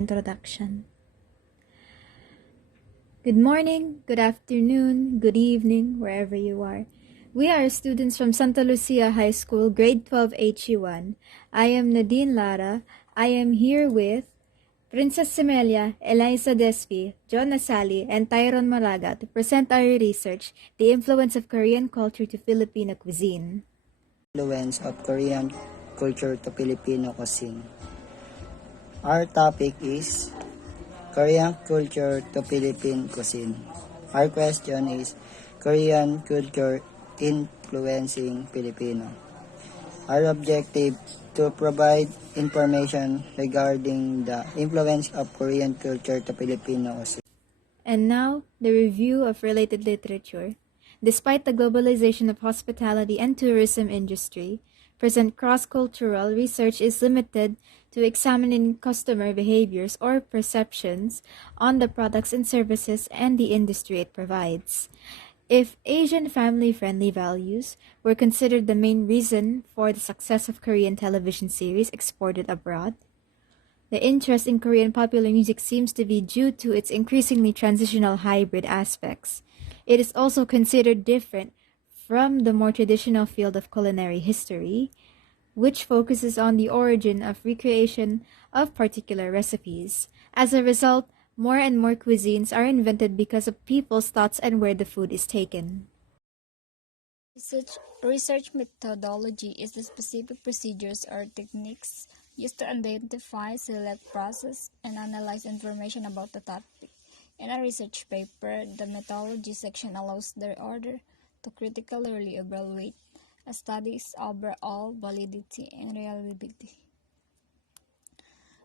Introduction. Good morning, good afternoon, good evening, wherever you are. We are students from Santa Lucia High School, Grade 12 HE1. I am Nadine Lara. I am here with Princess Semelia, Eliza Despi, John Nasali, and Tyron Maraga to present our research, The Influence of Korean Culture to Filipino Cuisine. Influence of Korean culture to Filipino cuisine. Our topic is Korean culture to Philippine cuisine. Our question is Korean culture influencing Filipino. Our objective to provide information regarding the influence of Korean culture to Filipino cuisine. And now, the review of related literature. Despite the globalization of hospitality and tourism industry, present cross-cultural research is limited to examining customer behaviors or perceptions on the products and services and the industry it provides. If Asian family-friendly values were considered the main reason for the success of Korean television series exported abroad, the interest in Korean popular music seems to be due to its increasingly transitional hybrid aspects. It is also considered different from the more traditional field of culinary history, which focuses on the origin of recreation of particular recipes. As a result, more and more cuisines are invented because of people's thoughts and where the food is taken. Research methodology is the specific procedures or techniques used to identify, select, process, and analyze information about the topic. In a research paper, the methodology section allows the author to critically evaluate a study's overall validity and reliability.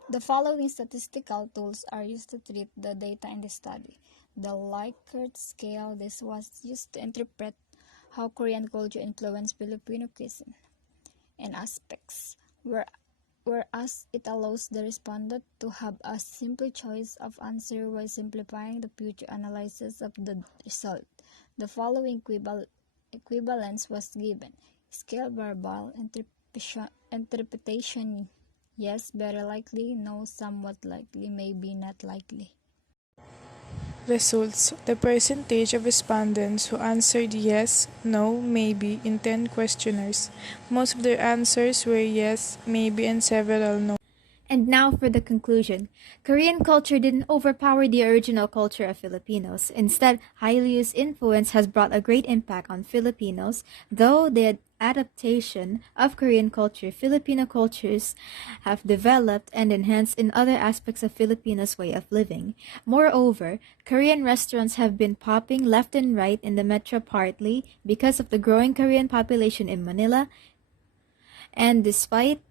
The following statistical tools are used to treat the data in the study. The Likert scale, this was used to interpret how Korean culture influenced Filipino cuisine and aspects, whereas it allows the respondent to have a simple choice of answer while simplifying the future analysis of the result. The following equivalence was given. Scale verbal interpretation, yes, very likely, no, somewhat likely, maybe not likely. Results: the percentage of respondents who answered yes, no, maybe in 10 questionnaires. Most of their answers were yes, maybe, and several no. And now for the conclusion. Korean culture didn't overpower the original culture of Filipinos. Instead, Hallyu's influence has brought a great impact on Filipinos, though the adaptation of Korean culture, Filipino cultures have developed and enhanced in other aspects of Filipinos' way of living. Moreover, Korean restaurants have been popping left and right in the metro partly because of the growing Korean population in Manila, and despite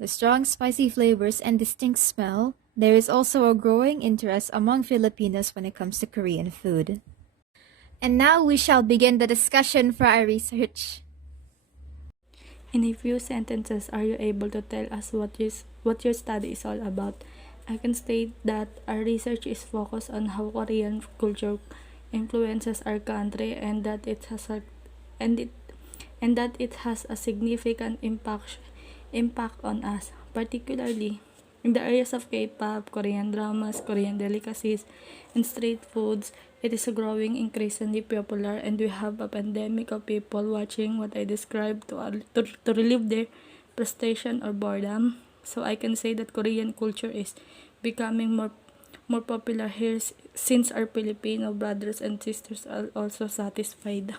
the strong spicy flavors and distinct smell, there is also a growing interest among Filipinos when it comes to Korean food. And now we shall begin the discussion for our research. In a few sentences, are you able to tell us what your study is all about? I can state that our research is focused on how Korean culture influences our country and that it has a significant impact on us, particularly in the areas of K-pop, Korean dramas, Korean delicacies, and street foods. It is growing increasingly popular, and we have a pandemic of people watching what I described to relieve their frustration or boredom. So I can say that Korean culture is becoming more popular here since our Filipino brothers and sisters are also satisfied.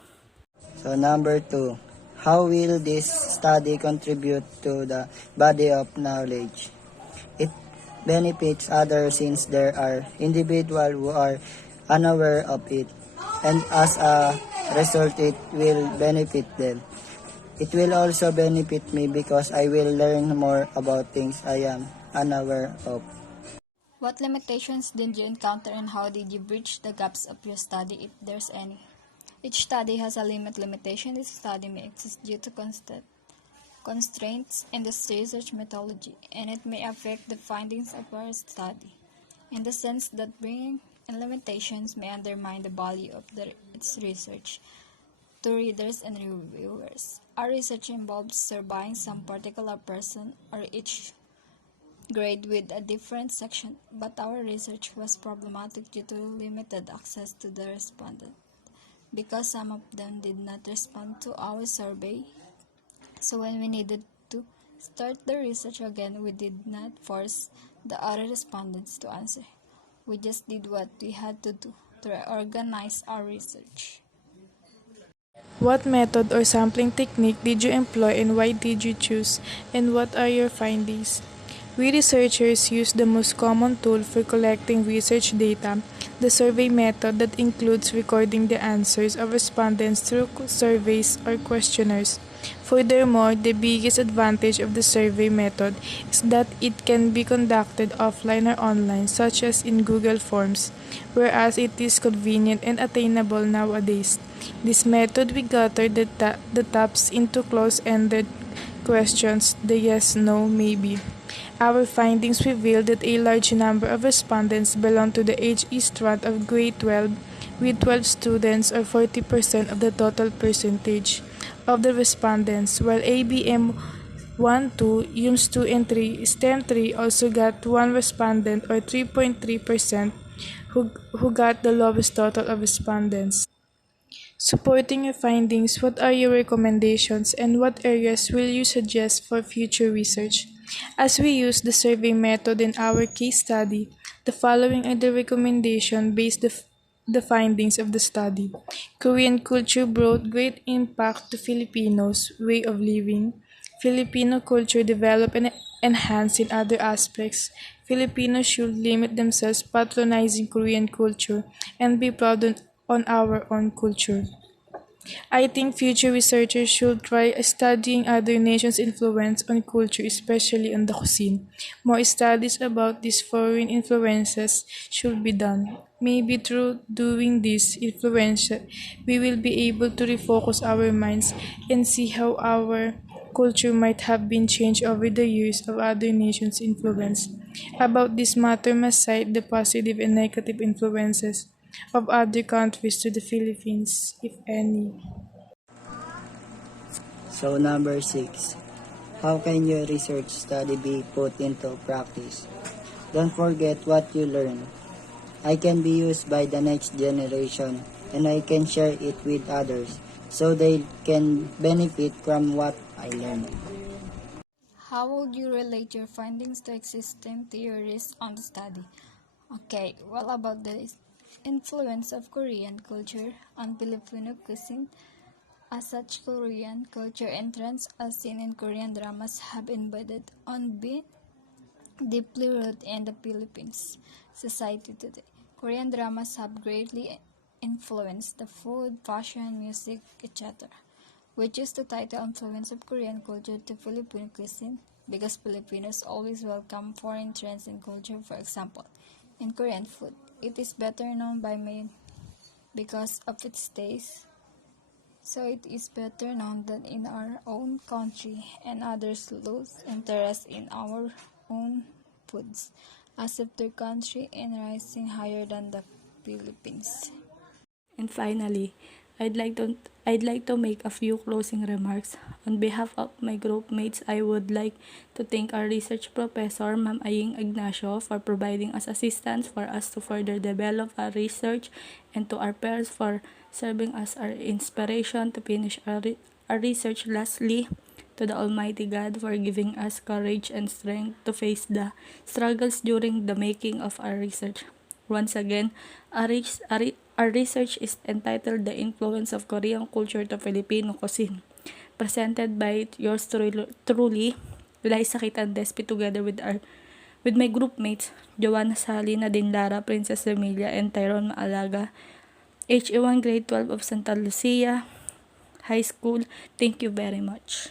So number 2, how will this study contribute to the body of knowledge? It benefits others since there are individuals who are unaware of it, and as a result it will benefit them. It will also benefit me because I will learn more about things I am unaware of. What limitations did you encounter and how did you bridge the gaps of your study, if there's any? Each study has a limitation. This study may exist due to constraints in the research methodology, and it may affect the findings of our study, in the sense that bringing in limitations may undermine the value of its research to readers and reviewers. Our research involves surveying some particular person or each grade with a different section, but our research was problematic due to limited access to the respondent because some of them did not respond to our survey. So when we needed to start the research again, we did not force the other respondents to answer. We just did what we had to do to reorganize our research. What method or sampling technique did you employ and why did you choose? And what are your findings? We researchers use the most common tool for collecting research data, the survey method that includes recording the answers of respondents through surveys or questionnaires. Furthermore, the biggest advantage of the survey method is that it can be conducted offline or online, such as in Google Forms, whereas it is convenient and attainable nowadays. This method we gather the taps into close-ended questions, the yes, no, maybe. Our findings reveal that a large number of respondents belong to the HE strand of grade 12, with 12 students or 40% of the total percentage of the respondents, while ABM 1, 2, UMS 2, and 3, STEM 3 also got one respondent or 3.3% who got the lowest total of respondents. Supporting your findings, what are your recommendations and what areas will you suggest for future research? As we use the survey method in our case study, the following are the recommendations based the findings of the study. Korean culture brought great impact to Filipinos' way of living. Filipino culture developed and enhanced in other aspects. Filipinos should limit themselves patronizing Korean culture and be proud on our own culture. I think future researchers should try studying other nations' influence on culture, especially on the cuisine. More studies about these foreign influences should be done. Maybe through doing this influence, we will be able to refocus our minds and see how our culture might have been changed over the years of other nations' influence. About this matter must cite the positive and negative influences of other countries to the Philippines, if any. So number 6, how can your research study be put into practice? Don't forget what you learn. I can be used by the next generation and I can share it with others so they can benefit from what I learned. How would you relate your findings to existing theories on the study? Okay, well, about the influence of Korean culture on Filipino cuisine, as such, Korean culture and trends as seen in Korean dramas have embedded on being deeply rooted in the Philippines society today. Korean dramas have greatly influenced the food, fashion, music, etc. We choose the title Influence of Korean Culture to Filipino Cuisine because Filipinos always welcome foreign trends in culture. For example, in Korean food, it is better known by many because of its taste, so it is better known than in our own country, and others lose interest in our own foods as if their country is rising higher than the Philippines. And finally, I'd like to make a few closing remarks. On behalf of my group mates, I would like to thank our research professor, Ma'am Aying Ignacio, for providing us assistance for us to further develop our research, and to our parents for serving as our inspiration to finish our research. Lastly, to the Almighty God for giving us courage and strength to face the struggles during the making of our research. Once again, our research is entitled The Influence of Korean Culture to Filipino Cuisine, presented by yours truly, Liza Kitandespi, together with my group mates, Joanna Salina Dinlara, Princess Emilia, and Tyrone Maalaga, HE1 Grade 12 of Santa Lucia High School. Thank you very much.